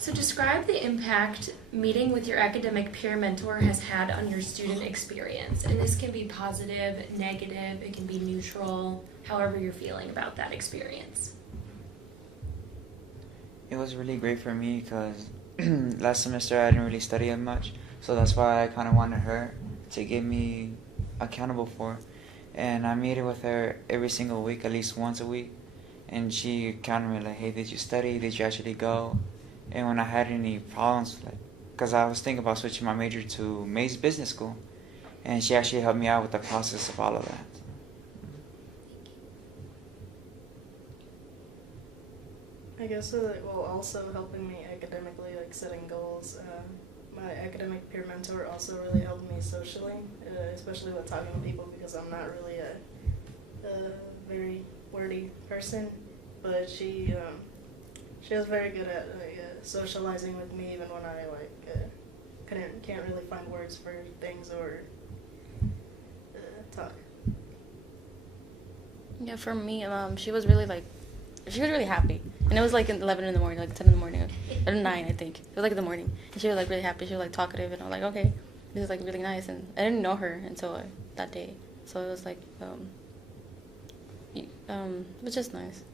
So describe the impact meeting with your academic peer mentor has had on your student experience. And this can be positive, negative, it can be neutral, however you're feeling about that experience. It was really great for me because last semester I didn't really study as much. So that's why I kind of wanted her to get me accountable for. And I meet with her every single week, at least once a week. And she counted me like, hey, did you study? Did you actually go? And when I had any problems, like, because I was thinking about switching my major to Mays Business School, and she actually helped me out with the process of all of that. I guess, also helping me academically, like setting goals. My academic peer mentor also really helped me socially, especially with talking to people, because I'm not really a very wordy person, but she was very good at socializing with me, even when I can't really find words for things or talk. Yeah, for me, she was really happy, and it was like 11 in the morning, like 10 in the morning, or 9, I think. It was like in the morning, and she was like really happy. She was like talkative, and I was like, okay, this is like really nice. And I didn't know her until that day, so it was like it was just nice,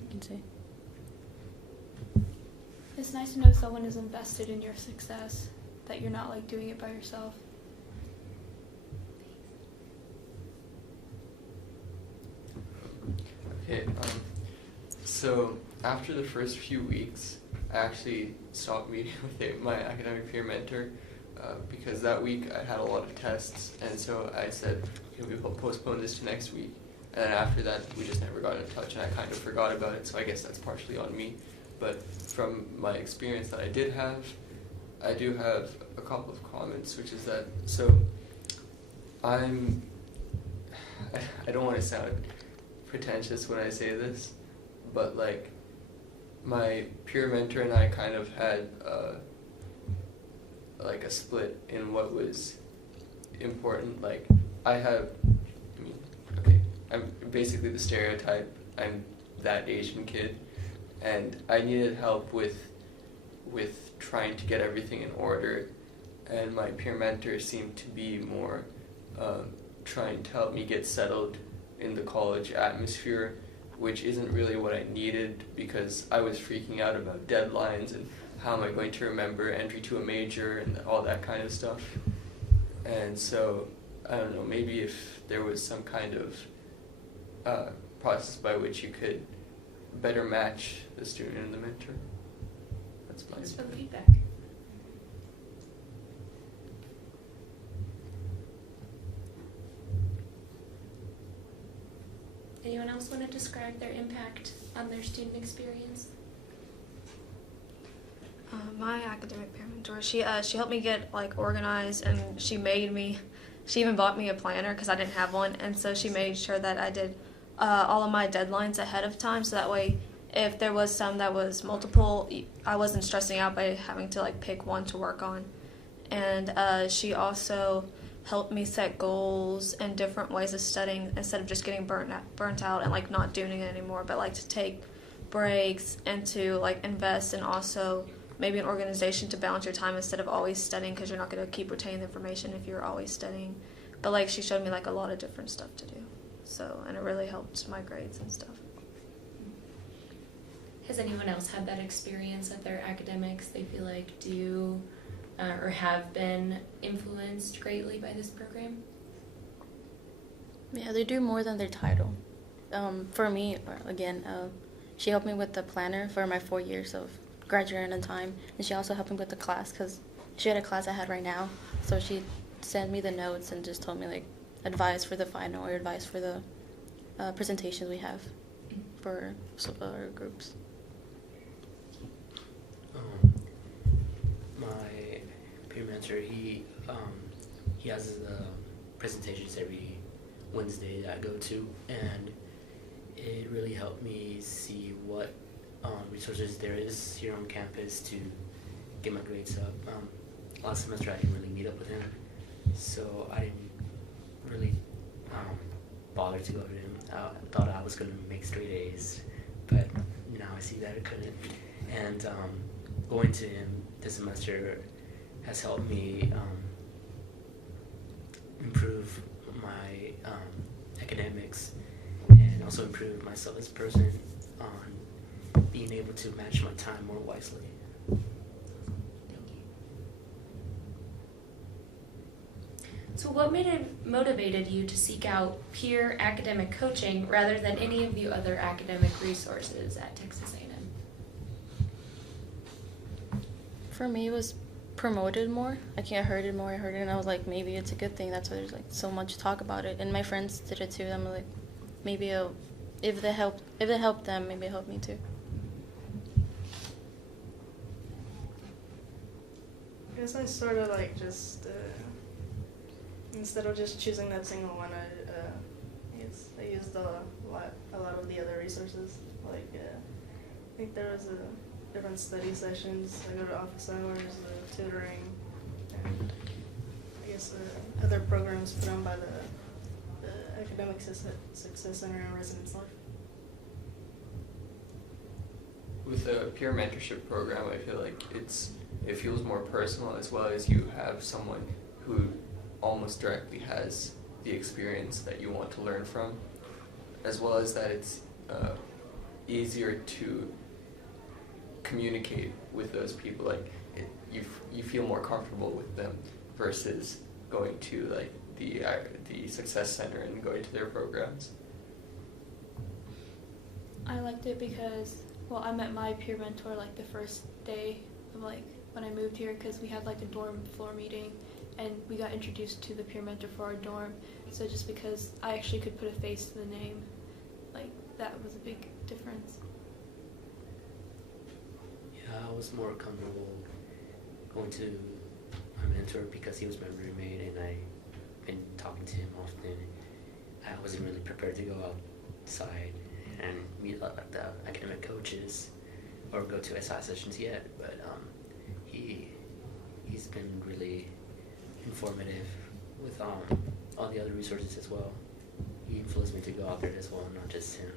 you can say. It's nice to know someone is invested in your success, that you're not like doing it by yourself. Okay, so after the first few weeks, I actually stopped meeting with my academic peer mentor because that week I had a lot of tests, and so I said, can we postpone this to next week? And then after that, we just never got in touch, and I kind of forgot about it, so I guess that's partially on me. But from my experience that I do have a couple of comments, which is that, so I don't want to sound pretentious when I say this, but like my peer mentor and I kind of had like a split in what was important. Like I'm basically the stereotype. I'm that Asian kid, and I needed help with trying to get everything in order, and my peer mentor seemed to be more trying to help me get settled in the college atmosphere, which isn't really what I needed, because I was freaking out about deadlines and how am I going to remember entry to a major and all that kind of stuff. And so, I don't know, maybe if there was some kind of process by which you could better match the student and the mentor. That's my Thanks for the feedback. Anyone else want to describe their impact on their student experience? My academic peer mentor, she helped me get like organized, and she even bought me a planner because I didn't have one, and so she made sure that I did all of my deadlines ahead of time, so that way if there was some that was multiple, I wasn't stressing out by having to like pick one to work on. And she also helped me set goals and different ways of studying instead of just getting burnt out and like not doing it anymore, but like to take breaks and to like invest in also maybe an organization to balance your time instead of always studying, because you're not going to keep retaining the information if you're always studying. But like she showed me like a lot of different stuff to do, so, and it really helped my grades and stuff. Has anyone else had that experience that their academics they feel like do or have been influenced greatly by this program? Yeah, they do more than their title. For me, again, she helped me with the planner for my 4 years of graduating on time, and she also helped me with the class because she had a class I had right now, so she sent me the notes and just told me like advice for the final or advice for the presentations we have for our groups. My peer mentor, he has presentations every Wednesday that I go to, and it really helped me see what resources there is here on campus to get my grades up. Last semester I didn't really meet up with him, so I didn't really bother to go to him. I thought I was going to make straight A's, but now I see that I couldn't. And going to him this semester has helped me improve my academics and also improve myself as a person on being able to manage my time more wisely. So what motivated you to seek out peer academic coaching rather than any of the other academic resources at Texas A&M? For me, it was promoted more. Like, I heard it more. I heard it, and I was like, maybe it's a good thing. That's why there's like so much talk about it. And my friends did it too. I'm like, maybe if it helped them, maybe it helped me too. I guess I sort of like just instead of just choosing that single one, I used a lot of the other resources. Like I think there was different study sessions. I go to office hours, tutoring, and I guess other programs put on by the Academic Success Center and Residence Life. With the peer mentorship program, I feel like it feels more personal, as well as you have someone who almost directly has the experience that you want to learn from, as well as that it's easier to communicate with those people. Like you feel more comfortable with them versus going to like the Success Center and going to their programs. I liked it because, well, I met my peer mentor like the first day of like when I moved here, because we had like a dorm floor meeting and we got introduced to the peer mentor for our dorm. So just because I actually could put a face to the name, like that was a big difference. Yeah, I was more comfortable going to my mentor because he was my roommate and I've been talking to him often. I wasn't really prepared to go outside and meet the academic coaches or go to SI sessions yet, but he's been really informative with all the other resources as well. He influenced me to go out there as well, not just him.